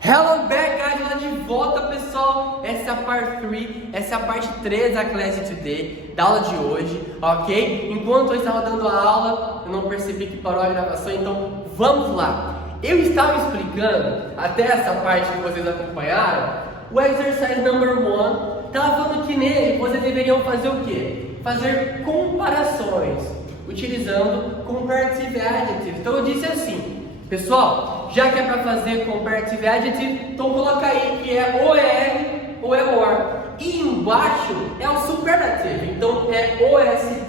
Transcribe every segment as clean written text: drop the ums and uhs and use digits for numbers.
Hello back, guys, lá de volta, pessoal. Essa é a part 3, essa é a parte 3 da class today, da aula de hoje, ok? Enquanto eu estava dando a aula, eu não percebi que parou a gravação, então vamos lá. Eu estava explicando, até essa parte que vocês acompanharam, o exercise number 1, estava falando que nele vocês deveriam fazer o quê? Fazer comparações, utilizando comparative adjectives. Então eu disse assim, pessoal, já que é para fazer comparative adjective, então coloca aí que é ou é or ou é more. E embaixo é o superlative, então é OST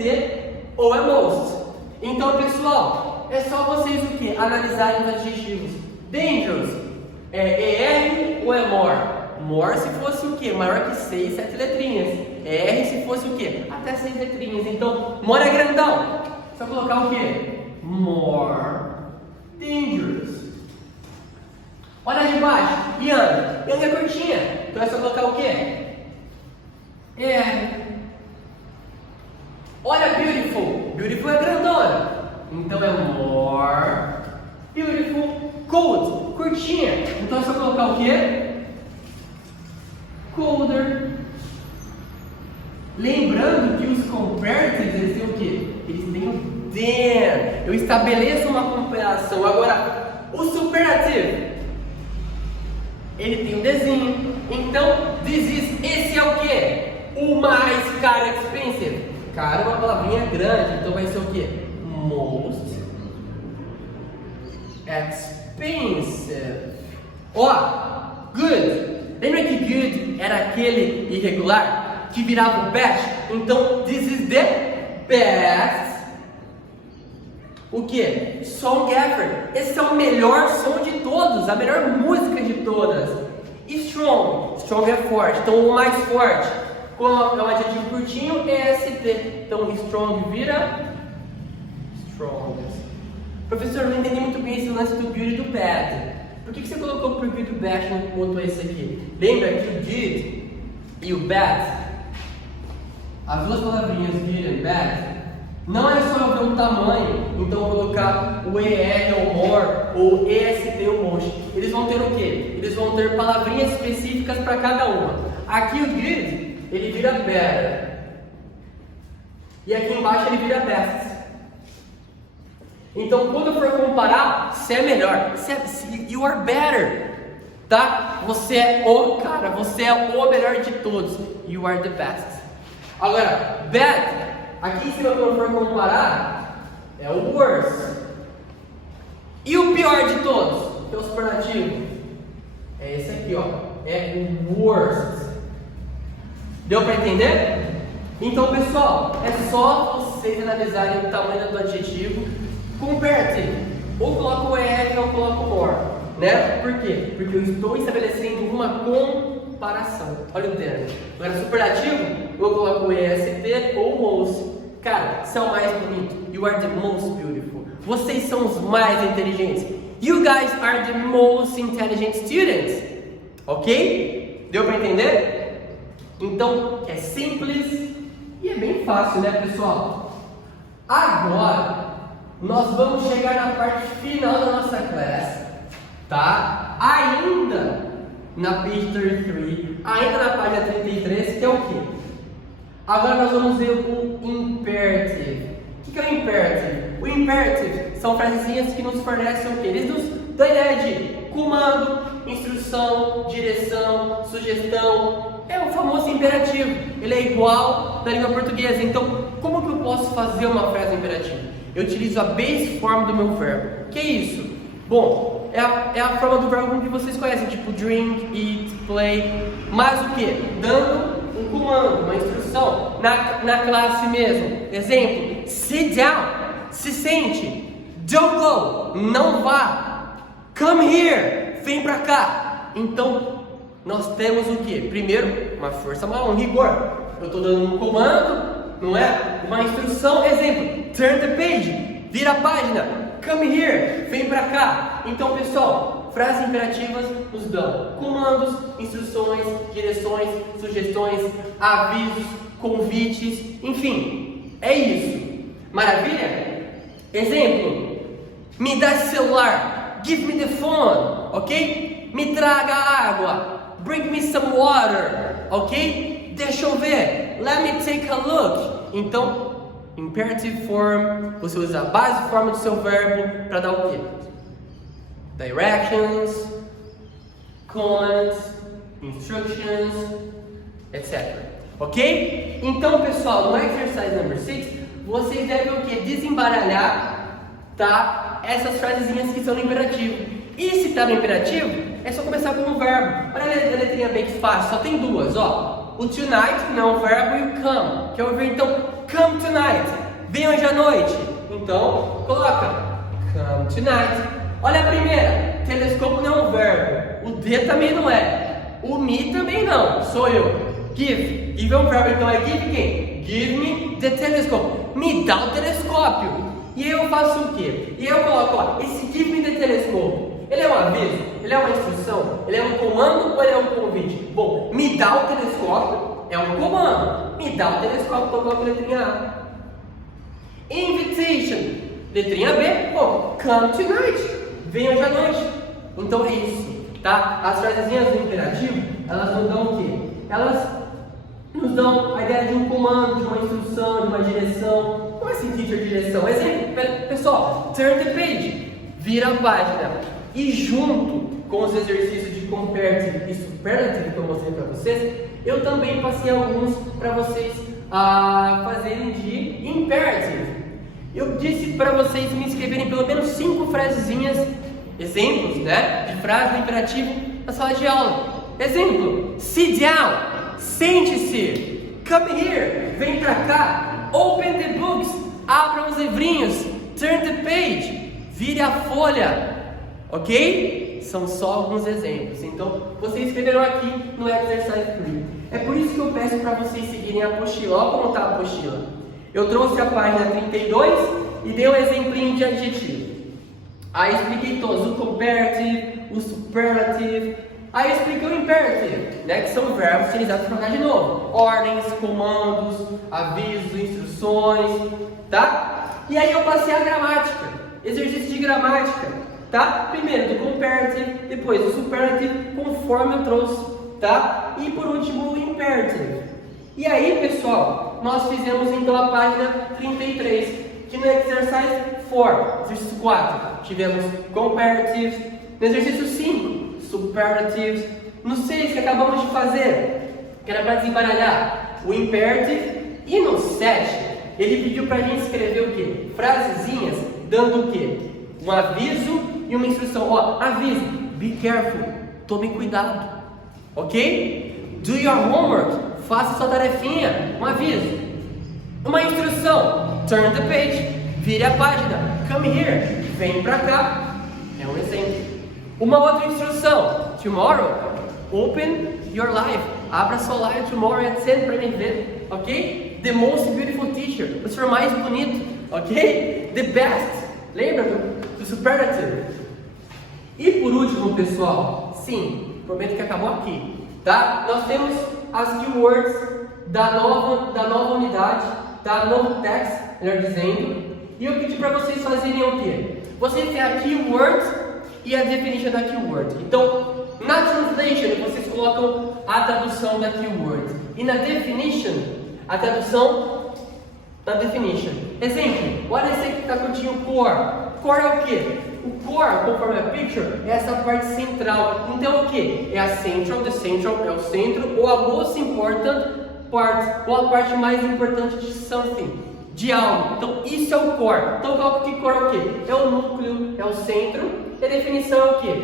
ou é most. Então, pessoal, é só vocês o que? Analisarem os adjetivos. Dangerous é ER ou é more? More se fosse o que? Maior que 6, 7 letrinhas. ER se fosse o que? Até 6 letrinhas. Então, more é grandão. Só colocar o que? More dangerous. Olha de baixo, Young. Young é curtinha, então é só colocar o quê? Olha beautiful. Beautiful é grandona, então é more beautiful. Cold, curtinha, então é só colocar o quê? Colder. Lembrando que os comparatives, eles têm o quê? Eles têm o than. Eu estabeleço uma comparação. Agora, o superlativo, ele tem um desenho. Então, esse é o quê? O mais caro, expensive. Caro é uma palavrinha grande, então vai ser o quê? Most expensive. Ó, good. Lembra que good era aquele irregular que virava o best? Então, this is the best. O que? Song effort. Esse é o melhor som de todos, a melhor música de todas. E strong. Strong é forte, então o mais forte. Como é um adjetivo curtinho, é ST. Então strong vira strongest. Professor, eu não entendi muito bem esse lance do good e do bad. Por que você colocou o good e o bad no ponto esse aqui? Lembra que o good e o bad, as duas palavrinhas good e bad, não é só eu ver o tamanho, então colocar o ER ou more ou EST ou most. Eles vão ter o quê? Eles vão ter palavrinhas específicas para cada uma. Aqui o good, ele vira better. E aqui embaixo ele vira best. Então quando eu for comparar, você é melhor. You are better. Tá? Você é o cara, você é o melhor de todos. You are the best. Agora, bad. Aqui em cima, quando for comparar, é o worst. E o pior de todos, que é o superlativo, é esse aqui, ó. É o worst. Deu para entender? Então, pessoal, é só vocês analisarem o tamanho do adjetivo. Comparative. Ou coloco o ER ou coloco o more. Né? Por quê? Porque eu estou estabelecendo uma comparação. Olha o termo. Agora, superlativo, eu coloco o EST ou most. Cara, você é o mais bonito. You are the most beautiful. Vocês são os mais inteligentes. You guys are the most intelligent students. Ok? Deu para entender? Então, é simples e é bem fácil, né, pessoal? Agora, nós vamos chegar na parte final da nossa classe, tá? Ainda na page 33, ainda na página 33, que é o quê? Agora nós vamos ver o imperative. O que é o imperative? O imperative são frasezinhas que nos fornecem o quê? Eles nos dão a ideia de comando, instrução, direção, sugestão. É o famoso imperativo. Ele é igual na língua portuguesa. Então, como que eu posso fazer uma frase imperativa? Eu utilizo a base form do meu verbo. Que é isso? Bom, é a forma do verbo que vocês conhecem, tipo drink, eat, play. Mas o que? Dando um comando, uma instrução, na classe mesmo. Exemplo, sit down, se sente. Don't go, não vá. Come here, vem pra cá. Então, nós temos o que? Primeiro, uma força maior, um rigor. Eu estou dando um comando, não é? Uma instrução, exemplo, turn the page, vira a página. Come here, vem pra cá. Então, pessoal, frases imperativas nos dão comandos, instruções, direções, sugestões, avisos, convites, enfim, é isso. Maravilha? Exemplo, me dá esse celular, give me the phone, ok? Me traga água. Bring me some water. Ok? Deixa eu ver. Let me take a look. Então, imperative form, você usa a base forma do seu verbo para dar o quê? Directions, commands, instructions, etc. Ok? Então, pessoal, no exercise number 6, vocês devem o quê? Desembaralhar, tá? Essas frasezinhas que são no imperativo. E se tá no imperativo, é só começar com um verbo. Olha a letrinha bem fácil, só tem duas, ó. O tonight não é um verbo e o come, que é o verbo. Então, come tonight. Vem hoje à noite. Então, coloca come tonight. Olha a primeira. Telescope não é um verbo. O D também não é. O me também não. Sou eu. Give. Give é um verbo, então é give quem? Give me the telescope. Me dá o telescópio. E aí eu faço o quê? E eu coloco, ó, esse give me the telescope. Ele é um aviso? Ele é uma instrução? Ele é um comando ou ele é um convite? Bom, me dá o telescópio é um comando. Me dá o telescópio, então coloco a letrinha A. Invitation. Letrinha B. Bom, come tonight. Vem hoje à noite. Então é isso, tá? As frasezinhas do imperativo, elas nos dão o quê? Elas nos dão a ideia de um comando, de uma instrução, de uma direção. Como assim, teacher, direção? Exemplo, pessoal, turn the page. Vira a página. E junto com os exercícios de comparative e superlative que eu mostrei para vocês, eu também passei alguns para vocês fazerem de imperative. Eu disse para vocês me escreverem pelo menos 5 frasezinhas, exemplos, né, de frase do imperativo na sala de aula. Exemplo: sit down, sente-se. Come here, vem para cá. Open the books, abra os livrinhos. Turn the page, vire a folha. Ok? São só alguns exemplos. Então, vocês escreveram aqui no exercise 3. É por isso que eu peço para vocês seguirem a apostila. Olha como está a apostila. Eu trouxe a página 32 e dei um exemplinho de adjetivo. Aí expliquei todos, o comparative, o superlative. Aí expliquei o imperative, né, que são verbos utilizados para trocar de novo. Ordens, comandos, avisos, instruções, tá? E aí eu passei a gramática, exercício de gramática. Tá? Primeiro do comparative, depois do superlative, conforme eu trouxe, tá? E por último o imperative. E aí, pessoal, nós fizemos então a página 33, que no exercise 4, exercício 4, tivemos comparatives, no exercício 5, superlatives, no 6 que acabamos de fazer, que era para desembaralhar o imperative, e no 7, ele pediu para a gente escrever o quê? Frasezinhas dando o quê? Um aviso e uma instrução. Ó, aviso, be careful, tome cuidado, ok? Do your homework, faça sua tarefinha, um aviso. Uma instrução, turn the page, vire a página. Come here, vem pra cá, é um exemplo. Uma outra instrução, tomorrow, open your life, abra sua live tomorrow at 10 para mim ver, ok? The most beautiful teacher, o senhor mais bonito, ok? The best, lembra do superlative? E por último, pessoal, sim, prometo que acabou aqui, tá? Nós temos as keywords da nova unidade, tá? Novo text, melhor dizendo. E eu pedi para vocês fazerem o quê? Vocês têm a keyword e a definition da keyword. Então, na translation, vocês colocam a tradução da keyword. E na definition, a tradução da definition. Exemplo, olha esse aqui que está curtinho, core. Core é o quê? O core, conforme a picture, é essa parte central. Então o que? É a central, the central é o centro, ou a most important part, ou a parte mais importante de something, de algo. Então isso é o core. Então coloca que core é o quê? É o núcleo, é o centro, e a definição é o quê?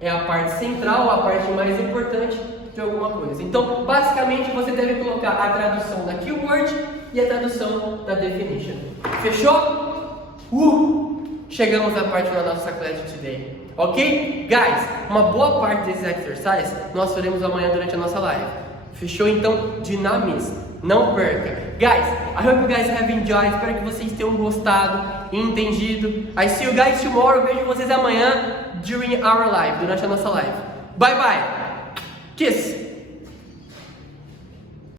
É a parte central, a parte mais importante de alguma coisa. Então basicamente você deve colocar a tradução da keyword e a tradução da definition. Fechou? Chegamos à parte da nossa class today. Ok? Guys, uma boa parte desses exercises nós faremos amanhã durante a nossa live. Fechou? Então, dinamismo. Não perca. Guys, I hope you guys have enjoyed. Espero que vocês tenham gostado e entendido. I see you guys tomorrow. Vejo vocês amanhã during our live, durante a nossa live. Bye bye. Kiss.